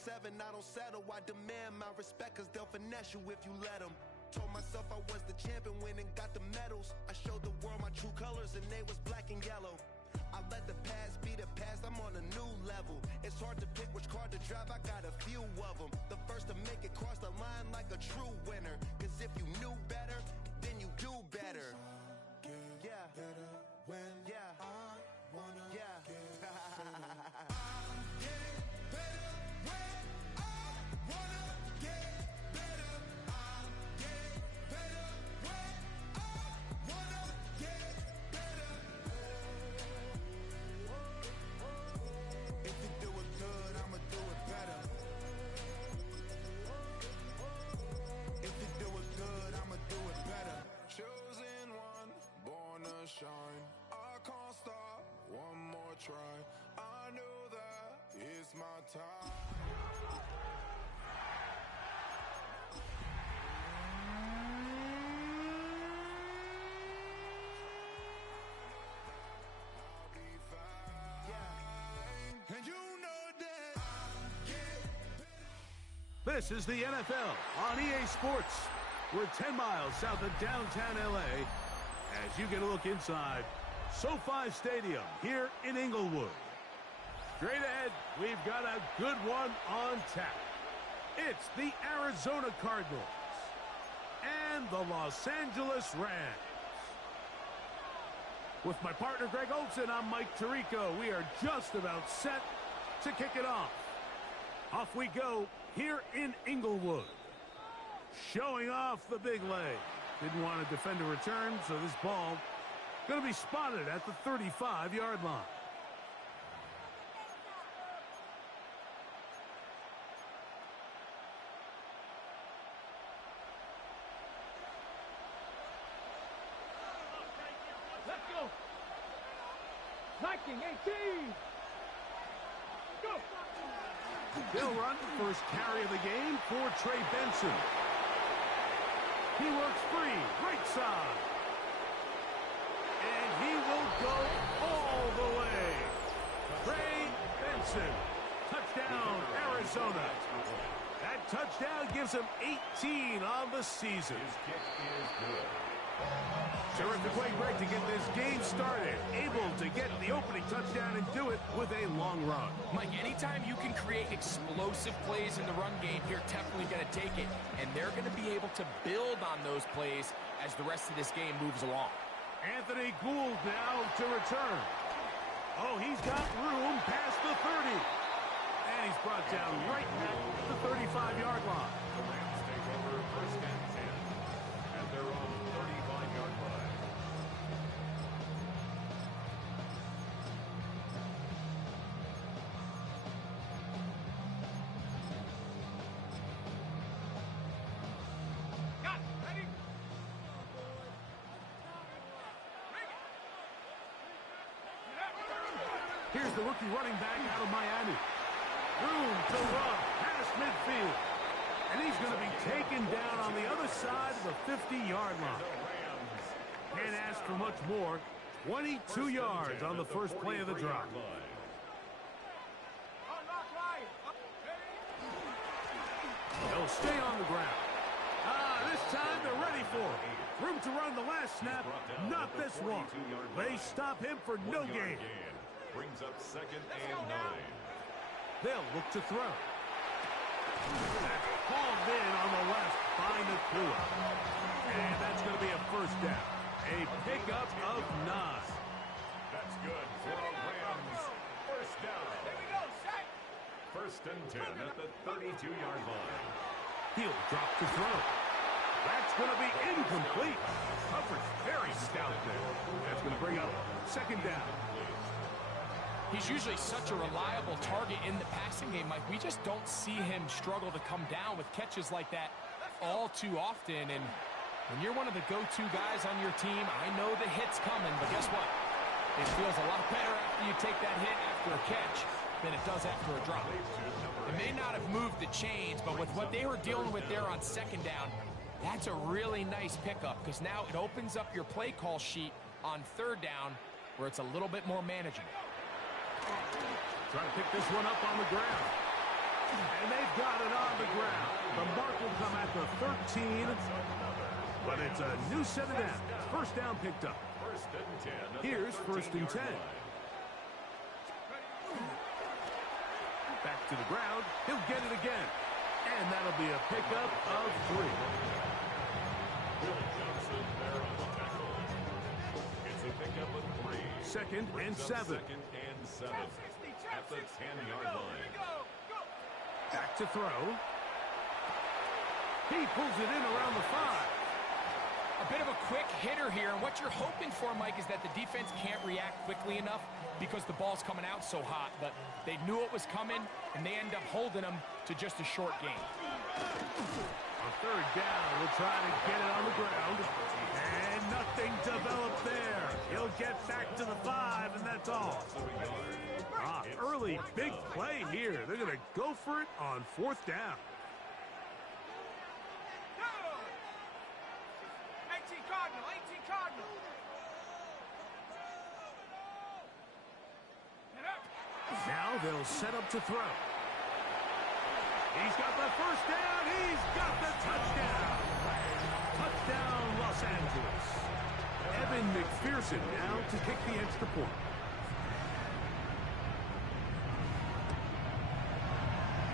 24/7, I don't settle. I demand my respect, cause they'll finesse you if you let them. Told myself I was the champion, went and got the medals. I showed the world my true colors and they was black and yellow. I let the past be the past, I'm on a new level. It's hard to pick which car to drive, I got a few of them. The first to make it cross the line like a true winner. Cause if you knew better, then you do better. Yeah, better when I wanna get better. I get better when I wanna get better. I get better when I wanna get better. If you do it good, I'ma do it better. If you do it good, I'ma do it better. Chosen one, born to shine. I can't stop, one more try. I know that it's my time. I'll be fine. Yeah. And you know that I'll get better. This is the NFL on EA Sports. We're 10 miles south of downtown LA as you get a look inside SoFi Stadium here in Inglewood. Straight ahead, we've got a good one on tap. It's the Arizona Cardinals and the Los Angeles Rams. With my partner Greg Olson, I'm Mike Tirico. We are just about set to kick it off. Off we go here in Inglewood. Showing off the big leg. Didn't want to defend a return, so this ball going to be spotted at the 35-yard line. Let's go. Knocking 18. Go. They'll run first carry of the game for Trey Benson. He works free, right side. And he will go all the way. Trey Benson. Touchdown, Arizona. That touchdown gives him 18 on the season. His kick is good. Terrific way, Greg, to get this game started. Able to get the opening touchdown and do it with a long run. Mike, anytime you can create explosive plays in the run game, you're definitely going to take it. And they're going to be able to build on those plays as the rest of this game moves along. Anthony Gould now to return. Oh, he's got room past the 30. And he's brought down right at the 35-yard line. The Rams take over first and 10 at their own 35-yard line. Got it. Ready? Here's the rookie running back out of Miami. Room to run past midfield. And he's going to be taken down on the other side of the 50-yard line. Can't ask for much more. 22 yards on the first play of the drive. They'll stay on the ground. This time they're ready for it. Room to run the last snap, not this one. They stop him for no gain. Brings up second and 9. They'll look to throw. That's hauled in on the left by Nakua. And that's going to be a first down. A pickup of 9. That's good for the Rams. First down. First and 10 at the 32-yard line. He'll drop to throw. That's going to be incomplete. Coverage very stout there. That's going to bring up second down. He's usually such a reliable target in the passing game, Mike. We just don't see him struggle to come down with catches like that all too often. And when you're one of the go-to guys on your team, I know the hit's coming, but guess what? It feels a lot better after you take that hit after a catch than it does after a drop. It may not have moved the chains, but with what they were dealing with there on second down, that's a really nice pickup because now it opens up your play call sheet on third down where it's a little bit more manageable. Trying to pick this one up on the ground. And they've got it on the ground. The mark will come at the 13. But it's a new set of downs. First down picked up. Here's first and 10. Back to the ground. He'll get it again. And that'll be a pickup of 3. Bill Johnson there on the tackle. It's a pickup of 3. Second and 7. Second and 7 at the 10-yard line. Back to throw. He pulls it in around the 5. A bit of a quick hitter here, and what you're hoping for, Mike, is that the defense can't react quickly enough because the ball's coming out so hot, but they knew it was coming, and they end up holding them to just a short gain. On third down, we'll try to get it on the ground, and nothing developed there. He'll get back to the 5, and that's all. Early big play here. They're going to go for it on fourth down. 18 Cardinal. Now they'll set up to throw. He's got the first down. He's got the touchdown. Touchdown, Los Angeles. Evan McPherson now to kick the extra point.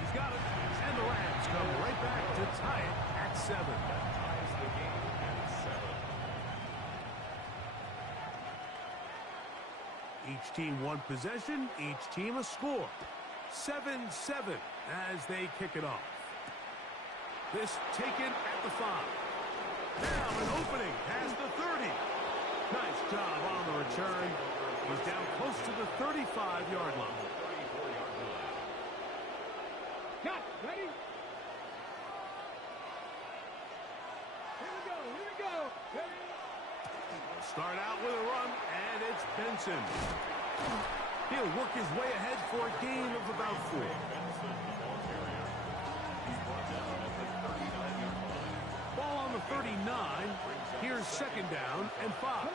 He's got it. And the Rams come right back to tie it at 7. Ties the game at 7. Each team one possession, each team a score. 7-7 as they kick it off. This taken at the 5. Now an opening past the 30. Nice job on the return. He's down close to the 35-yard line. Cut. Ready? Here we go. Ready? They'll start out with a run, and it's Benson. He'll work his way ahead for a gain of about 4. Ball on the 39. Here's second down and 5.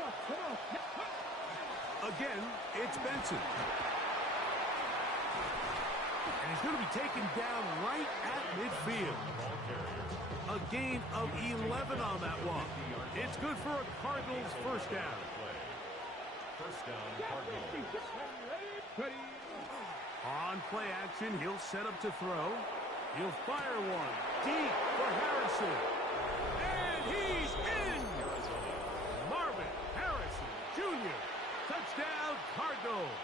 Again, it's Benson. And he's going to be taken down right at midfield. A gain of 11 on that one. It's good for a Cardinals first down. First down, Cardinals. Ready? On play action, he'll set up to throw. He'll fire one deep for Harrison. And he's in! Marvin Harrison Jr. Touchdown, Cardinals.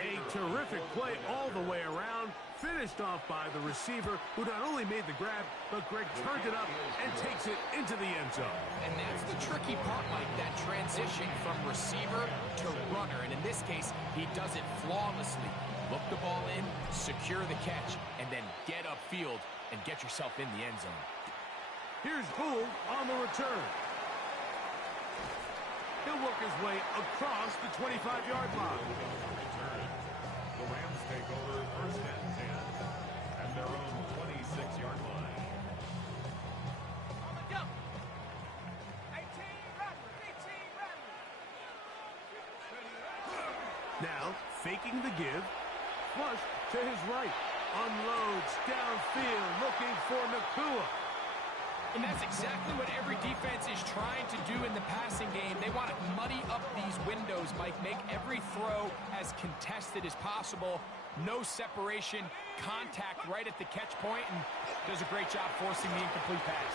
A terrific play all the way around, finished off by the receiver, who not only made the grab, but Greg turned it up and takes it into the end zone. And that's the tricky part, Mike, that transition from receiver to runner. And in this case, he does it flawlessly. Look the ball in, secure the catch, and then get upfield and get yourself in the end zone. Here's Gould on the return. He'll work his way across the 25-yard line. The Rams take over first and 10 at their own 26-yard line. On the jump. 18 Rattler. Now, faking the give. Flush to his right. Unloads downfield, looking for Nakua. And that's exactly what every defense is trying to do in the passing game. They want to muddy up these windows, Mike, make every throw as contested as possible. No separation, contact right at the catch point, and does a great job forcing the incomplete pass.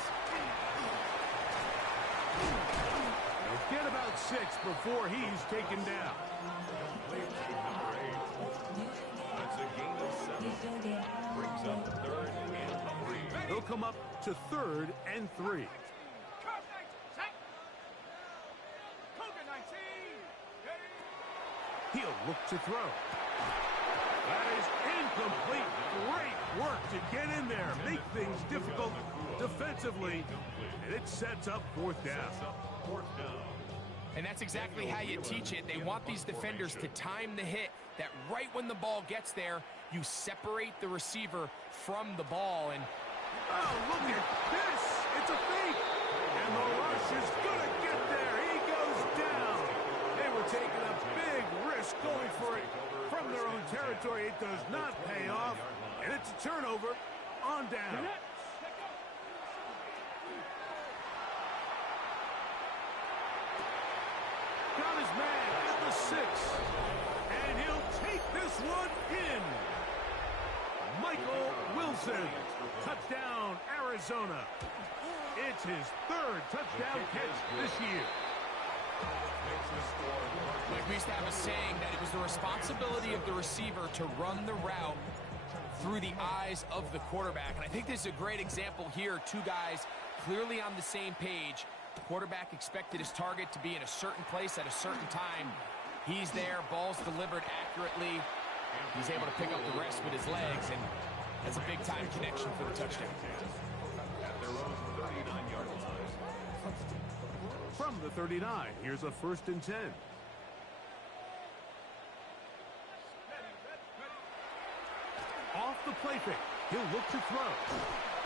He'll get about 6 before he's taken down. Number 8. That's a gain of 7. Brings up third and 3. He'll come up to 3rd and 3. He'll look to throw. That is incomplete. Great work to get in there. Make things difficult defensively. And it sets up 4th down. And that's exactly how you teach it. They want these defenders to time the hit, that right when the ball gets there, you separate the receiver from the ball. And oh, look at this. It's a fake. And the rush is going to get there. He goes down. They were taking a big risk going for it from their own territory. It does not pay off, and it's a turnover on down. Got his man at the 6, and he'll take this one in. Michael Wilson, touchdown, Arizona. It's his 3rd touchdown catch this year. Like we used to have a saying that it was the responsibility of the receiver to run the route through the eyes of the quarterback. And I think this is a great example here. 2 guys clearly on the same page. The quarterback expected his target to be in a certain place at a certain time. He's there, ball's delivered accurately. He's able to pick up the rest with his legs, and that's a big-time connection for the touchdown. From the 39, here's a 1st and 10. Off the play fake, he'll look to throw.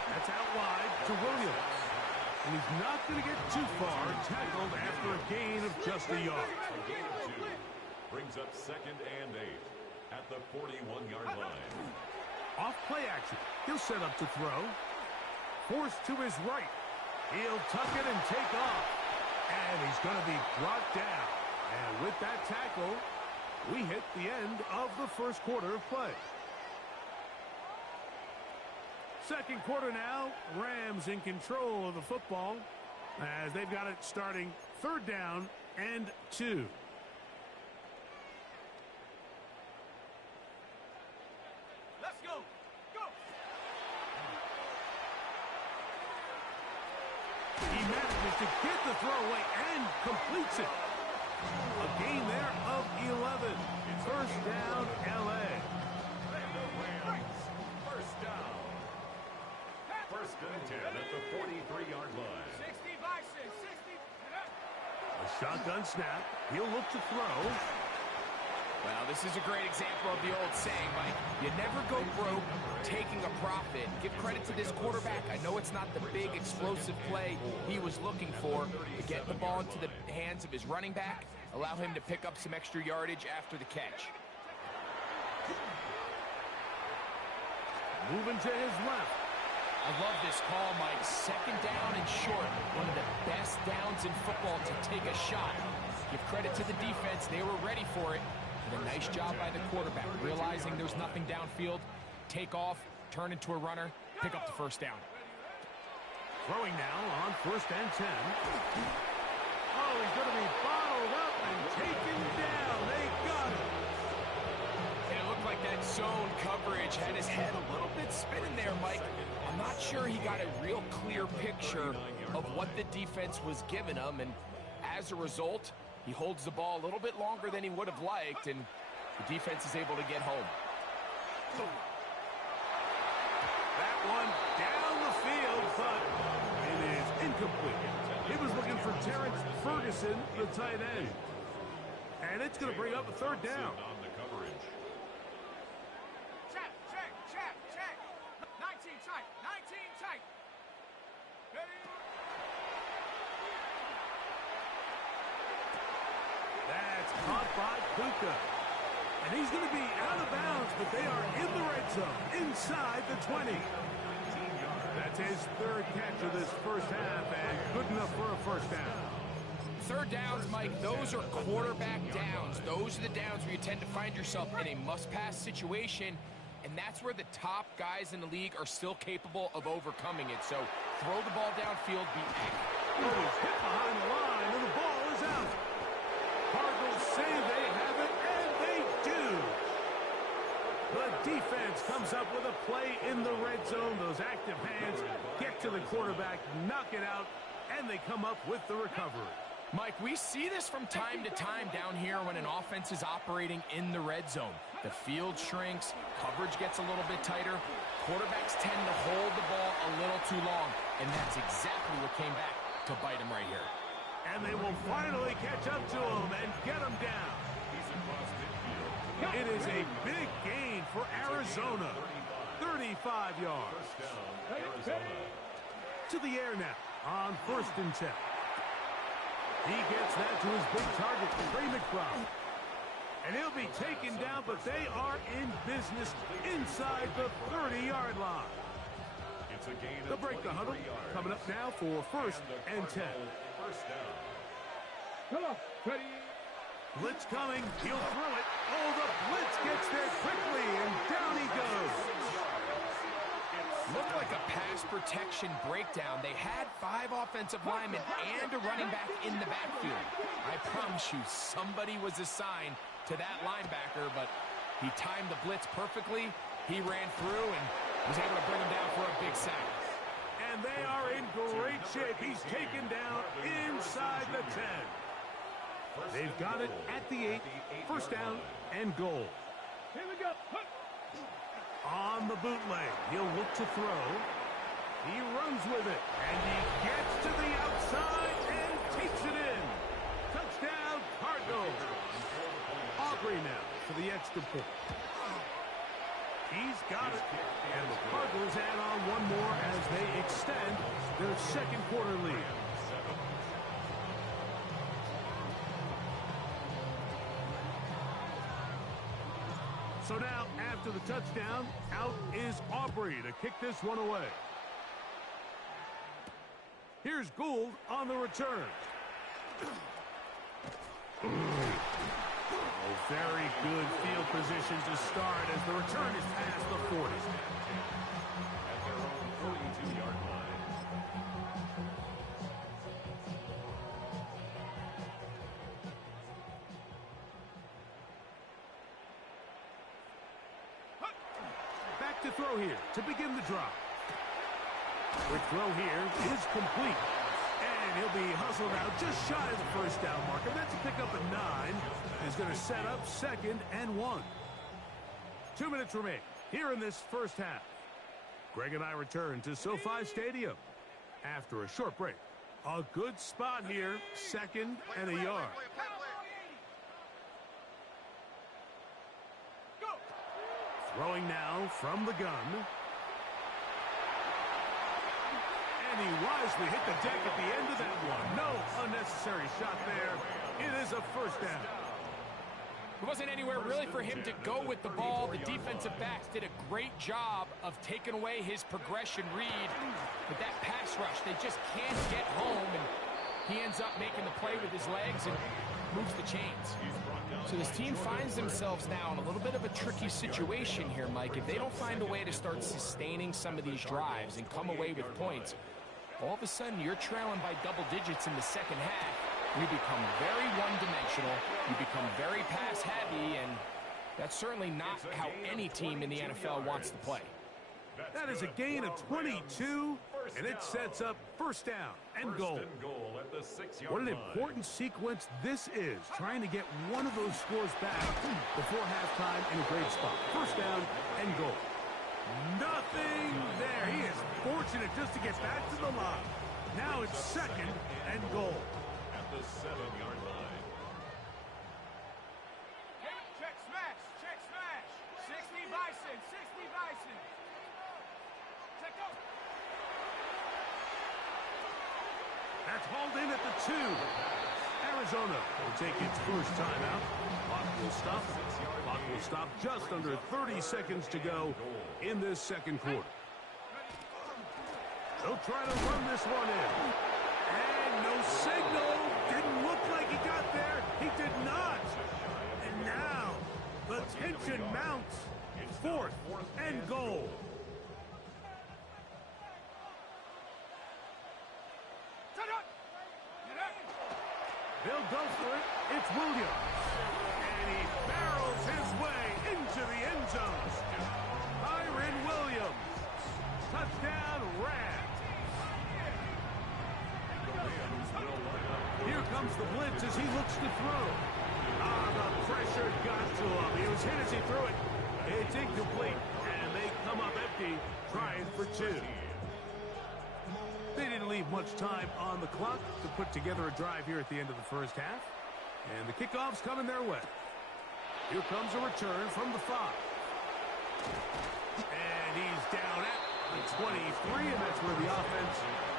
That's out wide to Williams. And he's not going to get too far, tackled after a gain of just a yard. Brings up 2nd and 8 at the 41-yard line. Off play action, he'll set up to throw. Forced to his right. He'll tuck it and take off. And he's going to be brought down. And with that tackle, we hit the end of the 1st quarter of play. 2nd quarter now, Rams in control of the football as they've got it starting 3rd down and 2. Let's go. Go. He manages to get the throw away and completes it. A gain there of 11. 1st down, L.A. First down. 1st and 10 at the 43-yard line. 60 Bison. 60. A shotgun snap. He'll look to throw. Well, this is a great example of the old saying, Mike. You never go broke taking a profit. Give credit to this quarterback. I know it's not the big explosive play he was looking for to get the ball into the hands of his running back, allow him to pick up some extra yardage after the catch. Moving to his left. I love this call, Mike. 2nd down and short. One of the best downs in football to take a shot. Give credit to the defense. They were ready for it. And a nice job by the quarterback, realizing there's nothing downfield. Take off, turn into a runner, pick up the 1st down. Throwing now on 1st and 10. Oh, he's going to be bottled up and taken down. They got him. And it looked like that zone coverage had his head a little bit spinning there, Mike. I'm not sure he got a real clear picture of what the defense was giving him, and as a result, he holds the ball a little bit longer than he would have liked, and the defense is able to get home. That one down the field, but it is incomplete. He was looking for Terrence Ferguson, the tight end. And it's going to bring up a 3rd down. On the coverage. Check. 19 tight. 19 tight. That's caught by Puka. And he's going to be out of bounds, but they are in the red zone, inside the 20. That's his 3rd catch of this 1st half, and good enough for a 1st down. 3rd downs, Mike, those are quarterback downs. Those are the downs where you tend to find yourself in a must-pass situation, and that's where the top guys in the league are still capable of overcoming it. So throw the ball downfield, be accurate. Oh, he's hit behind the line, and the ball is out. Cardinals say they have it, and they do. The defense comes up with a play in the red zone. Those active hands get to the quarterback, knock it out, and they come up with the recovery. Mike, we see this from time to time down here when an offense is operating in the red zone. The field shrinks, coverage gets a little bit tighter, quarterbacks tend to hold the ball a little too long, and that's exactly what came back to bite him right here. And they will finally catch up to him and get him down. It is a big gain for Arizona. 35 yards. First down, Arizona. To the air now on 1st and 10. He gets that to his big target, Trey McBride. And he'll be taken down, but they are in business inside the 30-yard line. They'll break the huddle. Coming up now for 1st and 10. Come on, ready. Blitz coming. He'll throw it. Oh, the blitz gets there quickly, and down he goes. Looked like a pass protection breakdown. They had 5 offensive linemen and a running back in the backfield. I promise you, somebody was assigned to that linebacker, but he timed the blitz perfectly. He ran through and was able to bring him down for a big sack. And they are in great shape. He's taken down inside the 10. They've got it at the 8. 1st down and goal. Here we go. On the bootleg, he'll look to throw. He runs with it, and he gets to the outside and takes it in. Touchdown, Cardinals. Aubrey now for the extra point. He's got it, and the Cardinals add on one more as they extend their 2nd quarter lead. So now, after the touchdown, out is Aubrey to kick this one away. Here's Gould on the return. Oh, very good field position to start as the return is past the 40. At their own 42-yard line. Back to throw here to begin the drive. Quick throw here is complete. And he'll be hustled out just shy of the 1st down marker. That's a pickup at 9. Is going to set up 2nd and 1. 2 minutes remain here in this 1st half. Greg and I return to SoFi Stadium after a short break. A good spot here, 2nd and a yard. Throwing now from the gun. And he wisely hit the deck at the end of that one. No unnecessary shot there. It is a 1st down. There wasn't anywhere really for him to go with the ball. The defensive backs did a great job of taking away his progression read. But that pass rush, they just can't get home. And he ends up making the play with his legs and moves the chains. So this team finds themselves now in a little bit of a tricky situation here, Mike. If they don't find a way to start sustaining some of these drives and come away with points, all of a sudden you're trailing by double digits in the 2nd half. You become very one-dimensional. You become very pass-heavy, and that's certainly not how any team in the NFL wants to play. That is a gain of 22, and it sets up 1st down and goal. What an important sequence this is, trying to get one of those scores back before halftime in a great spot. 1st down and goal. Nothing there. He is fortunate just to get back to the line. Now it's 2nd and goal. At the 7-yard line. Check smash, check smash. 60 Bison, 60 Bison. Check go. That's hauled in at the 2. Arizona will take its 1st timeout. Clock will stop. Clock will stop just under 30 seconds to go in this 2nd quarter. They'll try to run this one in. And no signal. Didn't look like he got there. He did not. And now the tension mounts. 4th and goal. They'll go for it. It's Williams. And he barrels his way into the end zone. Byron Williams. Touchdown, Rams. Here comes the blitz as he looks to throw. The pressure got to him. He was hit as he threw it. It's incomplete, and they come up empty, trying for 2. They didn't leave much time on the clock to put together a drive here at the end of the 1st half. And the kickoff's coming their way. Here comes a return from the 5. And he's down at the 23, and that's where the offense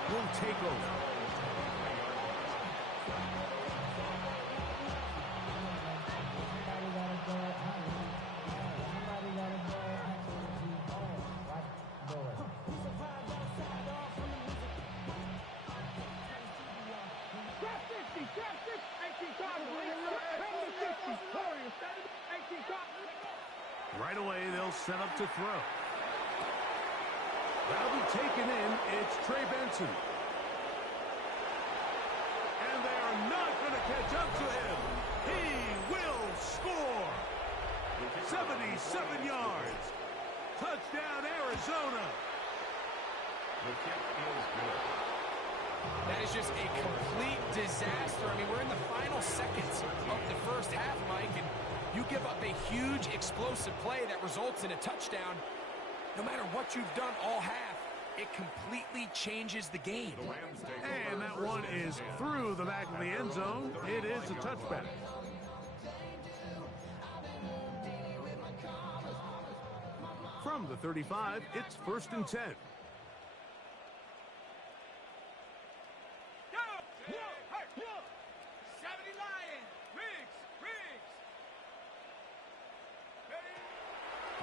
will take over. Right away, they'll set up to throw. That'll be taken in. It's Trey Benson. And they are not going to catch up to him. He will score. 77 yards. Touchdown, Arizona. The kick is good. That is just a complete disaster. I mean, we're in the final seconds of the first half, Mike, and you give up a huge explosive play that results in a touchdown. No matter what you've done all half, it completely changes the game. And that one is through the back of the end zone. It is a touchback. From the 35, it's 1st and 10.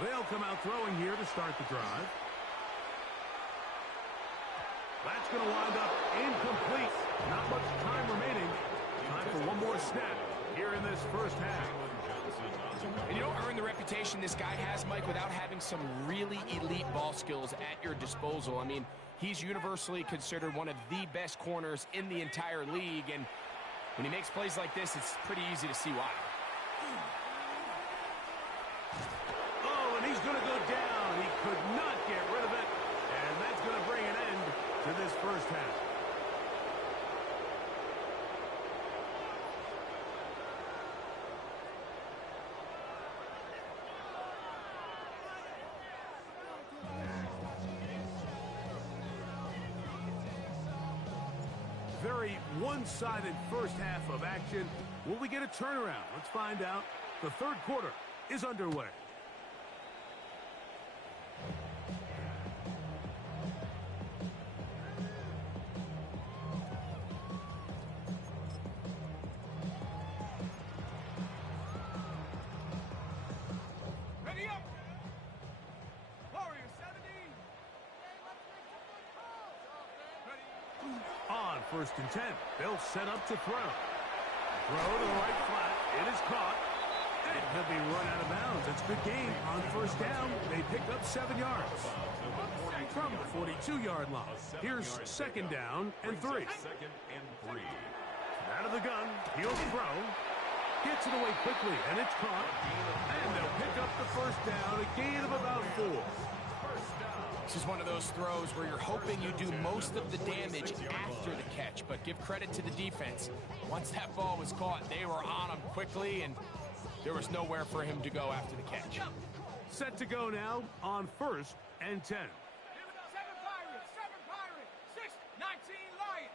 They'll come out throwing here to start the drive. That's going to wind up incomplete. Not much time remaining. Time for one more snap here in this first half. And you don't earn the reputation this guy has, Mike, without having some really elite ball skills at your disposal. I mean, he's universally considered one of the best corners in the entire league, and when he makes plays like this, it's pretty easy to see why. Oh, and he's going to go down. He could not get rid of it, and that's going to bring an end to this first half. Very one-sided first half of action. Will we get a turnaround? Let's find out. The third quarter is underway. Ready up! Warrior 70! On 1st and 10, they'll set up to throw. Throw to the right flat. It is caught. And he'll be run out of bounds. It's a good game on 1st down. They pick up 7 yards. From the 42-yard line. Here's 2nd down and 3. 2nd and 3. Out of the gun. He'll throw. Gets it away quickly, and it's caught. And they'll pick up the 1st down. A gain of about 4. This is one of those throws where you're hoping you do most of the damage after the catch, but give credit to the defense. Once that ball was caught, they were on him quickly, and there was nowhere for him to go after the catch. Set to go now on 1st and 10. 7 Pirates! 7 Pirates! 6, 19 Lions!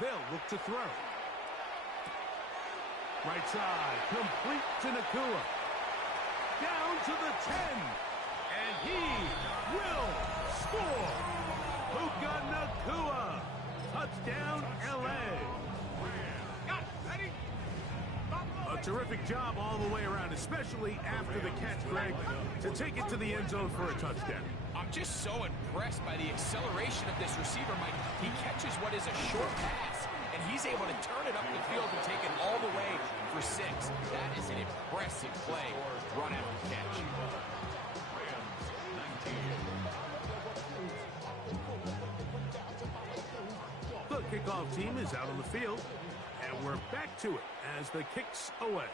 They'll look to throw. Right side, complete to Nakua. Down to the 10. And he will score. Puka Nakua. Touchdown, L.A. Got it! Ready? A terrific job all the way around, especially after the catch, Greg, to take it to the end zone for a touchdown. I'm just so impressed by the acceleration of this receiver, Mike. He catches what is a short pass, and he's able to turn it up the field and take it all the way for 6. That is an impressive play run after the catch. The kickoff team is out on the field, and we're back to it as the kick's away.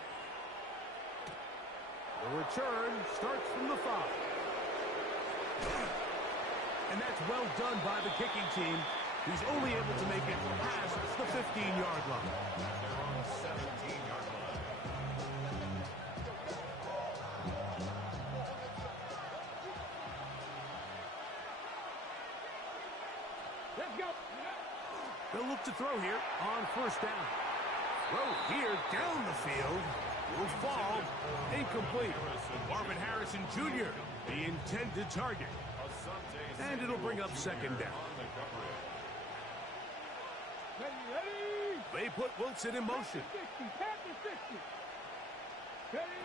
The return starts from the 5. And that's well done by the kicking team. He's only able to make it past the 15-yard line. They're on the 17-yard line. Let's go! They'll look to throw here on 1st down. Throw here down the field. Will fall. Incomplete. Marvin Harrison Jr., the intended target. And it'll bring up 2nd down. Ready! They put Wilson in motion. 60, pass to 60. Ready?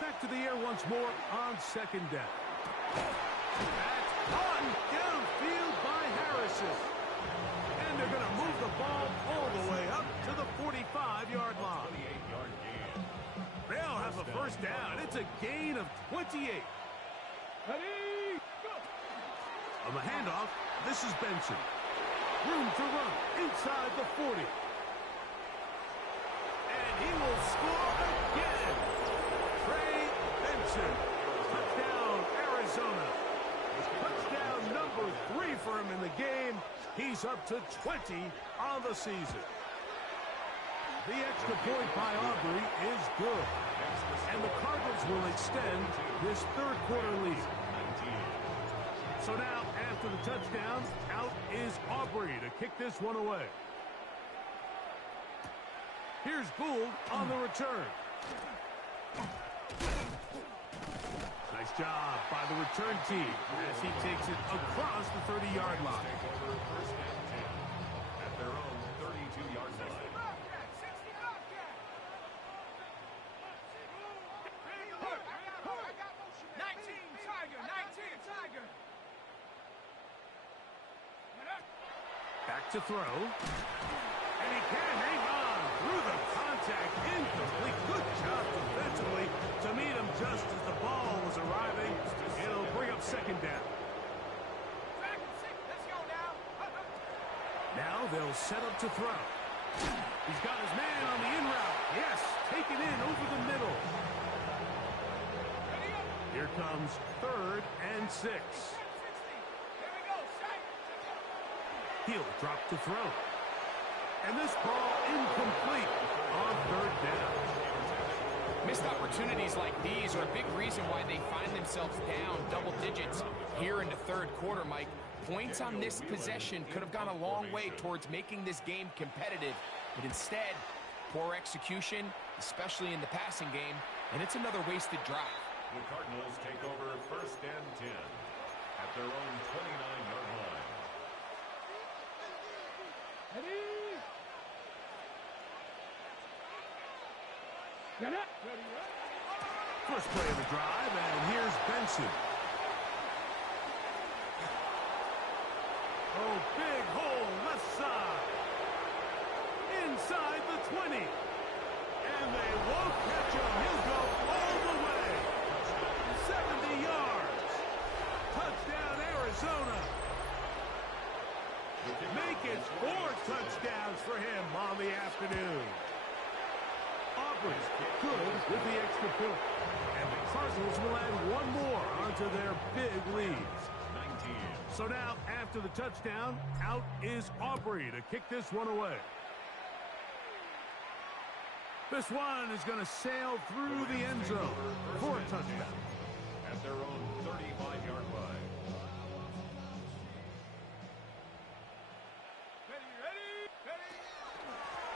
Back to the air once more on 2nd down. That's caught downfield by Harrison. And they're going to move the ball all the way up to the 45-yard line. 28-yard gain. They'll have a first down. It's a gain of 28. Ready, go! On the handoff, this is Benson. Room to run inside the 40. And he will score again. Trey Benson. Touchdown, Arizona. Touchdown number 3 for him in the game. He's up to 20 on the season. The extra point by Aubrey is good. And the Cardinals will extend this third-quarter lead. So now, after the touchdown, out is Aubrey to kick this one away. Here's Gould on the return. Nice job by the return team as he takes it across the 30-yard line. First and 10 at their own 32-yard line. 19 Tiger. Back to throw. And he can hang on through the contact. Incomplete. Good job defensively to meet him just as the ball was arriving. It'll bring up second down. Let's go now. Now they'll set up to throw. He's got his man on the in route. Yes, taken in over the middle. Here comes 3rd and 6. Here we go, strike. He'll drop to throw. And this ball incomplete on 3rd down. Missed opportunities like these are a big reason why they find themselves down double digits here in the third quarter, Mike. Points on this possession could have gone a long way towards making this game competitive, but instead, poor execution, especially in the passing game, and it's another wasted drive. The Cardinals take over first and 10 at their own 29-yard line. Ready? Get up. First play of the drive, and here's Benson. Oh, big hole, left side. Inside the 20. And they won't catch him. He'll go all the way. 70 yards. Touchdown, Arizona. Make it 4 touchdowns for him on the afternoon. Aubrey good with the extra point. And the Cardinals will add one more onto their big lead. 19. So now, after the touchdown, out is Aubrey to kick this one away. This one is going to sail through the end zone for a touchdown. At their own 35-yard line. Ready.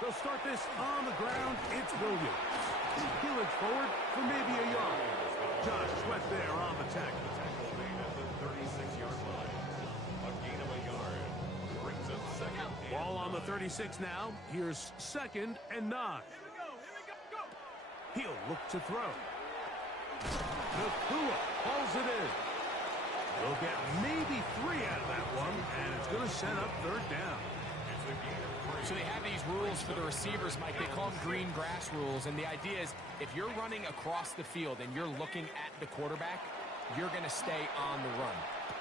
They'll start this on the ground. It's Williams. He'll edge forward for maybe a yard. Josh Sweat there on the tackle. Tackle made at the 36-yard line. A gain of a yard. Brings up second. Ball on the 36 now. Here's 2nd and 9. Go. He'll look to throw. Nakua hauls it in. He'll get maybe 3 out of that one, and it's going to set up 3rd down. It's a gain of 3. So they have these rules for the receivers, Mike. They call them green grass rules. And the idea is if you're running across the field and you're looking at the quarterback, you're going to stay on the run.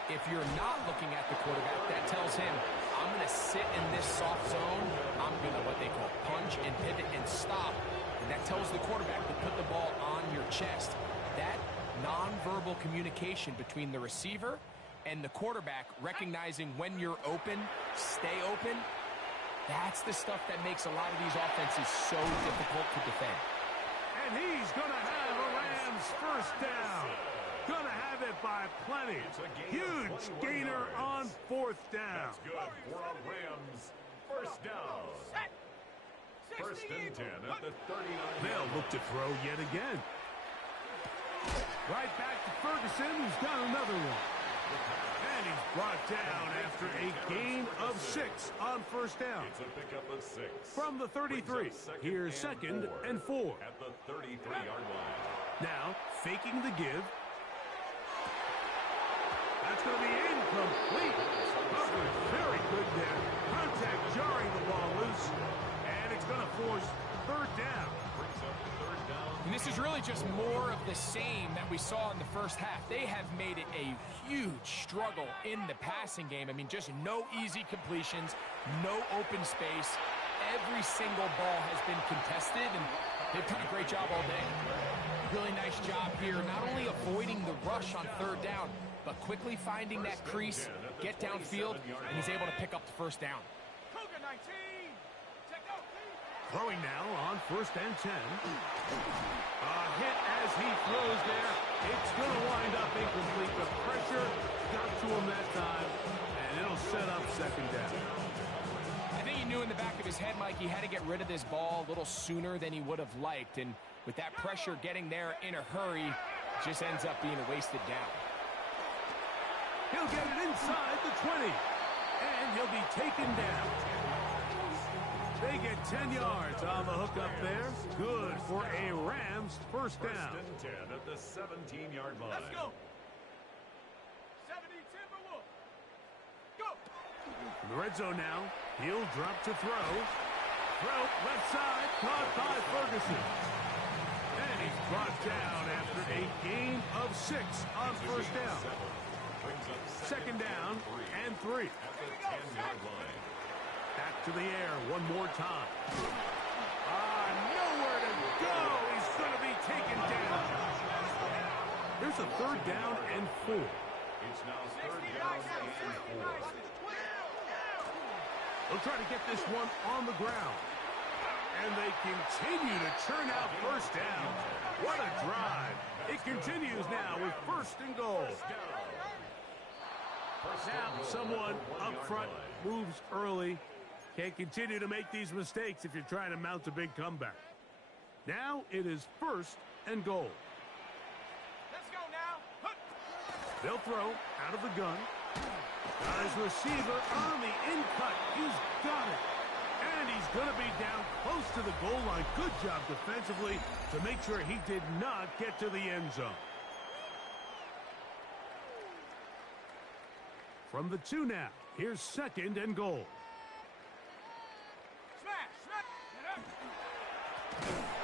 If you're not looking at the quarterback, that tells him, I'm going to sit in this soft zone. I'm going to what they call punch and pivot and stop. And that tells the quarterback to put the ball on your chest. That nonverbal communication between the receiver and the quarterback, recognizing when you're open, stay open, that's the stuff that makes a lot of these offenses so difficult to defend. And he's going to have a Rams first down. Going to have it by plenty. Huge gainer on 4th down. That's good for a Rams first down. First and 10 at the 39. They'll look to throw yet again. Right back to Ferguson, who's got another one. And he's brought down after a gain of 6 on first down. It's a pickup of 6. From the 33, here's 2nd and 4. At the 33-yard line. Now, faking the give. That's going to be incomplete. Coverage very good there. Contact jarring the ball loose. And it's going to force 3rd down. And this is really just more of the same that we saw in the first half. They have made it a huge struggle in the passing game. I mean, just no easy completions, no open space. Every single ball has been contested, and they've done a great job all day. Really nice job here, not only avoiding the rush on third down, but quickly finding that crease, get downfield, and he's able to pick up the first down. Throwing now on 1st and 10. A hit as he throws there. It's going to wind up incomplete. The pressure got to him that time, and it'll set up 2nd down. I think he knew in the back of his head, Mike, he had to get rid of this ball a little sooner than he would have liked. And with that pressure getting there in a hurry, it just ends up being a wasted down. He'll get it inside the 20, and he'll be taken down. They get 10 yards on the hook up there. Good for a Rams 1st down. 1st and 10 at the 17-yard line. Let's go. 70 Timberwolves. Go. In the red zone now. He'll drop to throw. Throw left side. Caught by Ferguson. And he's brought down after a gain of 6 on 1st down. 2nd down and 3. At the 10-yard line. Back to the air one more time. Nowhere to go. He's going to be taken down. There's a 3rd down and 4. It's now 3rd down and 4. They'll try to get this one on the ground. And they continue to churn out 1st down. What a drive. It continues now with 1st and goal. Now someone up front moves early. Can't continue to make these mistakes if you're trying to mount a big comeback. Now it is 1st and goal. Let's go now. They'll throw out of the gun. Got his receiver on the in-cut. He's got it. And he's going to be down close to the goal line. Good job defensively to make sure he did not get to the end zone. From the 2 now, here's 2nd and goal.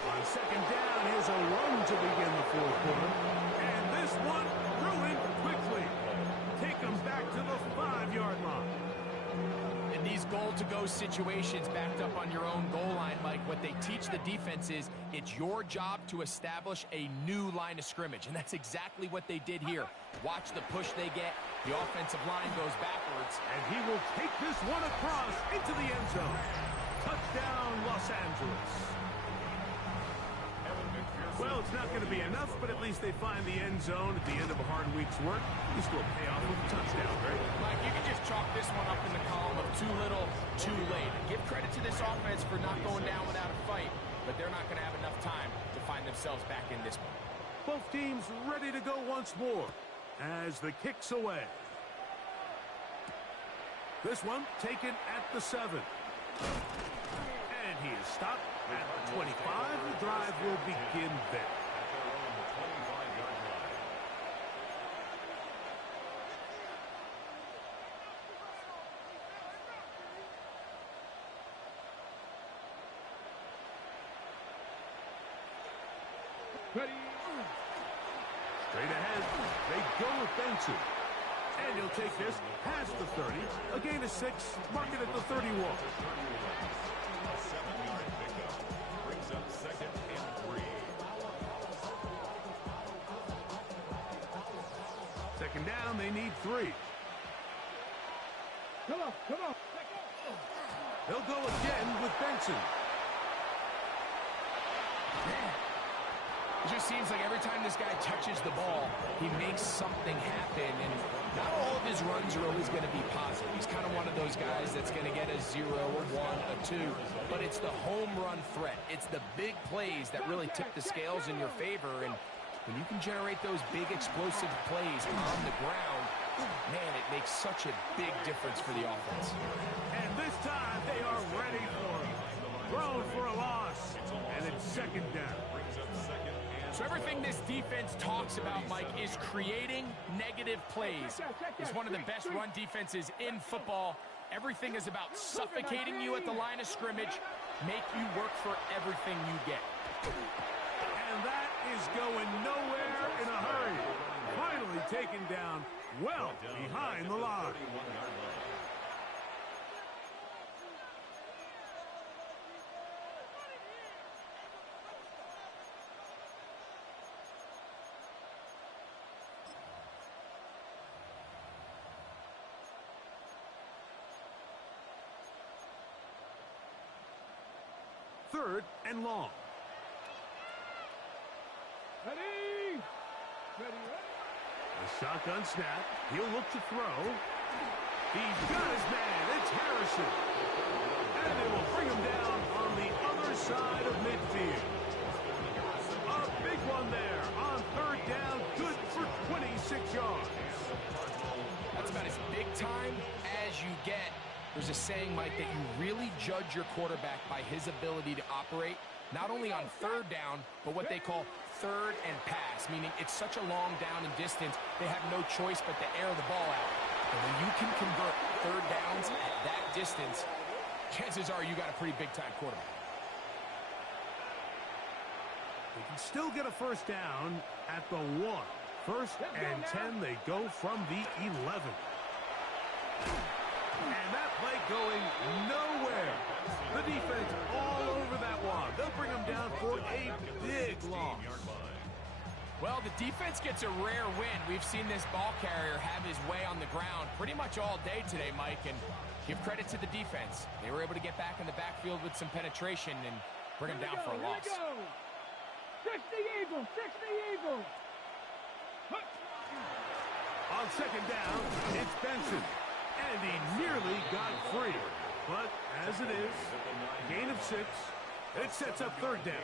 On 2nd down, here's a run to begin the 4th quarter. And this one ruined quickly. Take them back to the 5-yard line. In these goal-to-go situations backed up on your own goal line, Mike, what they teach the defense is it's your job to establish a new line of scrimmage, and that's exactly what they did here. Watch the push they get. The offensive line goes backwards. And he will take this one across into the end zone. Touchdown, Los Angeles. Well, it's not going to be enough, but at least they find the end zone at the end of a hard week's work. At least we'll pay off with a touchdown, right? Mike, you can just chalk this one up in the column of too little, too late. Give credit to this offense for not going down without a fight, but they're not going to have enough time to find themselves back in this one. Both teams ready to go once more as the kick's away. This one taken at the 7. And he is stopped at the 25. The drive will begin there. Ready. Straight ahead, they go with Benson. And he'll take this past the 30. A gain of 6, mark it at the 31. Brings up 2nd and 3. 2nd down, they need 3. Come on, come on. They'll go again with Benson. It just seems like every time this guy touches the ball, he makes something happen, and not all of his runs are always going to be positive. He's kind of one of those guys that's going to get a 0, a 1, a 2, but it's the home run threat. It's the big plays that really tip the scales in your favor, and when you can generate those big explosive plays on the ground, man, it makes such a big difference for the offense. And this time, they are ready for him. Thrown for a loss, and it's 2nd down. So everything this defense talks about, Mike, is creating negative plays. It's one of the best run defenses in football. Everything is about suffocating you at the line of scrimmage, make you work for everything you get. And that is going nowhere in a hurry. Finally taken down well behind the line. Third and long. Ready! Ready, ready. A shotgun snap. He'll look to throw. He's got his man. It's Harrison. And they will bring him down on the other side of midfield. A big one there on third down. Good for 26 yards. That's about as big time as you get. There's a saying, Mike, that you really judge your quarterback by his ability to operate, not only on third down, but what they call third and pass, meaning it's such a long down and distance, they have no choice but to air the ball out. And when you can convert third downs at that distance, chances are you got a pretty big-time quarterback. They can still get a first down at the 1. First and 10, they go from the 11. And that play going nowhere. The defense all over that one. They'll bring them down for a big loss. Well, the defense gets a rare win. We've seen this ball carrier have his way on the ground pretty much all day today, Mike, and give credit to the defense. They were able to get back in the backfield with some penetration and bring them down for a loss. 60 Eagles! 60 Eagles! On second down, it's Benson. And he nearly got free. But as it is, gain of 6. It sets up third down.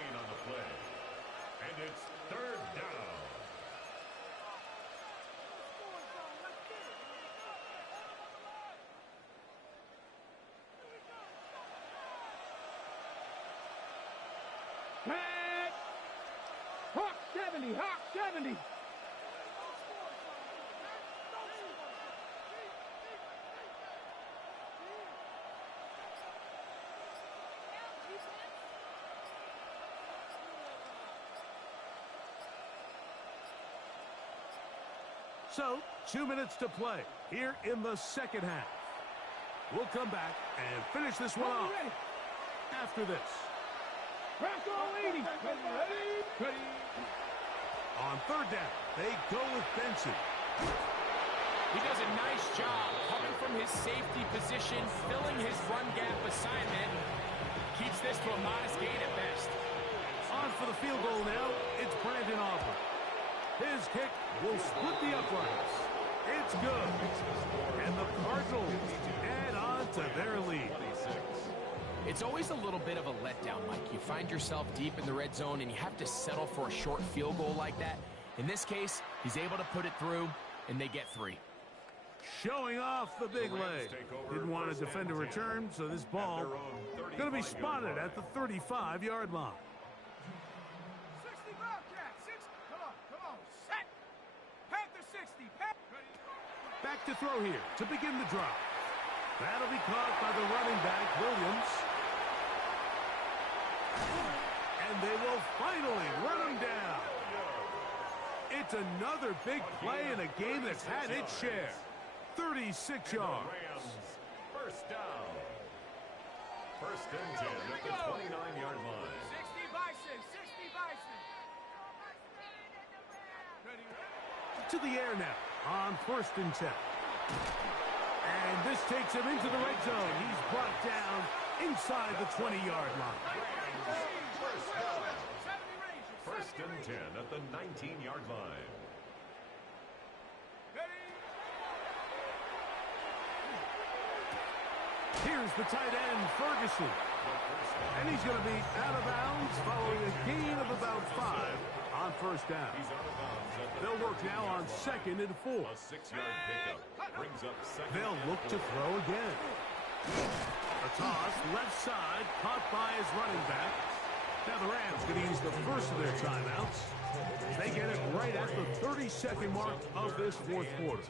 And it's third down. Back! Hawk 70! Hawk 70! So, 2 minutes to play here in the second half. We'll come back and finish this one off after this. Bronco 80! Ready! On third down, they go with Benson. He does a nice job coming from his safety position, filling his run gap assignment. Keeps this to a modest gain at best. On for the field goal now, it's Brandon Aubrey. His kick will split the uprights. It's good. And the Cardinals add on to their lead. It's always a little bit of a letdown, Mike. You find yourself deep in the red zone and you have to settle for a short field goal like that. In this case, he's able to put it through, and they get 3. Showing off the big leg. Didn't want to defend a return, so this ball going to be spotted at the 35-yard line. 60 Bobcat! 60! Come on! Set! Panther 60! Back to throw here to begin the drive. That'll be caught by the running back, Williams. And they will finally run him down. It's another big play in a game that's had its share. 36 yards. First down. First and 10 at the 29-yard line. 60 Bison! 60 Bison! Ready? To the air now on first and 10. And this takes him into the red zone. He's brought down inside the 20-yard line. First and 10 at the 19-yard line. Here's the tight end, Ferguson. And he's going to be out of bounds following a gain of about 5 on first down. They'll work now on second and 4. A 6-yard pickup brings up second. They'll look to throw again. A toss, left side, caught by his running back. Now the Rams going to use the first of their timeouts. They get it right at the 30-second mark of this fourth quarter.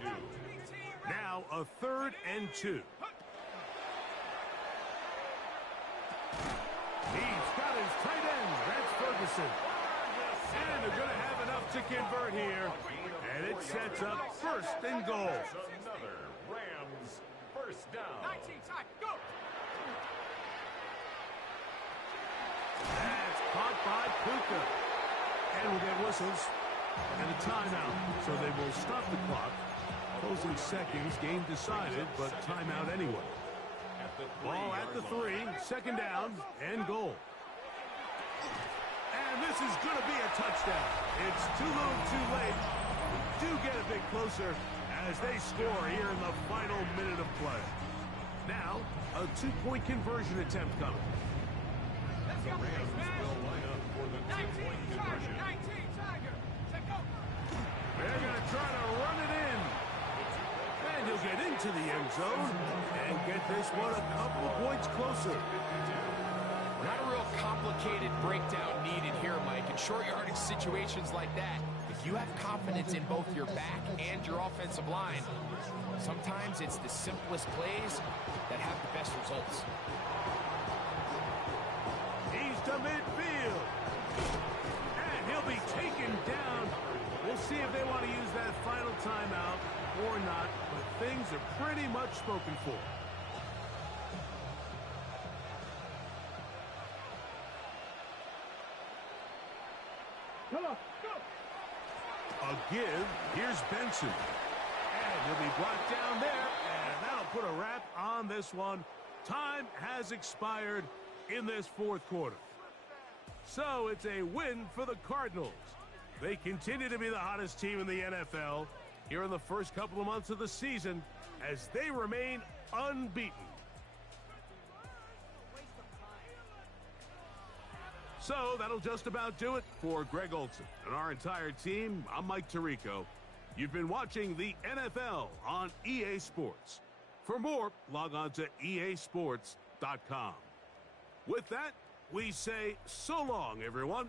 Now a third and 2. He's got his tight end. That's Ferguson. And they're going to have enough to convert here. And it sets up first and goal. Another Rams first down. 19 time, go! That's caught by Puka. And we'll get whistles and a timeout. So they will stop the clock. Closing seconds, game decided, but timeout anyway. Ball at the 3, second down, and goal. And this is going to be a touchdown. It's too little too late. Do get a bit closer as they score here in the final minute of play. Now, a 2-point conversion attempt coming. Let's go, Rams smash! will line up for the 19 2-point Tiger, conversion. 19 Tiger! Take over! They're going to try to run it in. And he'll get into the end zone and get this one a couple points closer. Not a real complicated breakdown needed here, Mike. In short yardage situations like that, if you have confidence in both your back and your offensive line, sometimes it's the simplest plays that have the best results. He's to midfield. And he'll be taken down. We'll see if they want to use that final timeout or not, but things are pretty much spoken for. Come on, go! A give. Here's Benson. And he'll be brought down there, and that'll put a wrap on this one. Time has expired in this fourth quarter. So it's a win for the Cardinals. They continue to be the hottest team in the NFL here in the first couple of months of the season as they remain unbeaten. So that'll just about do it for Greg Olson and our entire team. I'm Mike Tirico. You've been watching the NFL on EA Sports. For more, log on to easports.com. With that, we say so long, everyone.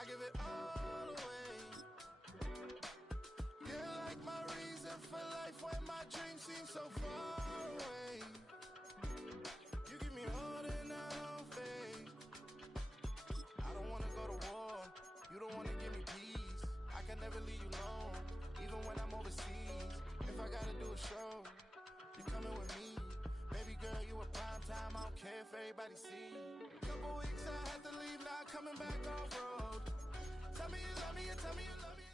I give it all away. You're like my reason for life when my dreams seem so far away. You give me more than I don't fake. I don't wanna go to war. You don't wanna give me peace. I can never leave you alone, even when I'm overseas. If I gotta do a show, you coming with me. Baby girl, you a prime time. I don't care if everybody see. Couple weeks I had to leave, now coming back off road. Tell me you love me, and tell me you love me.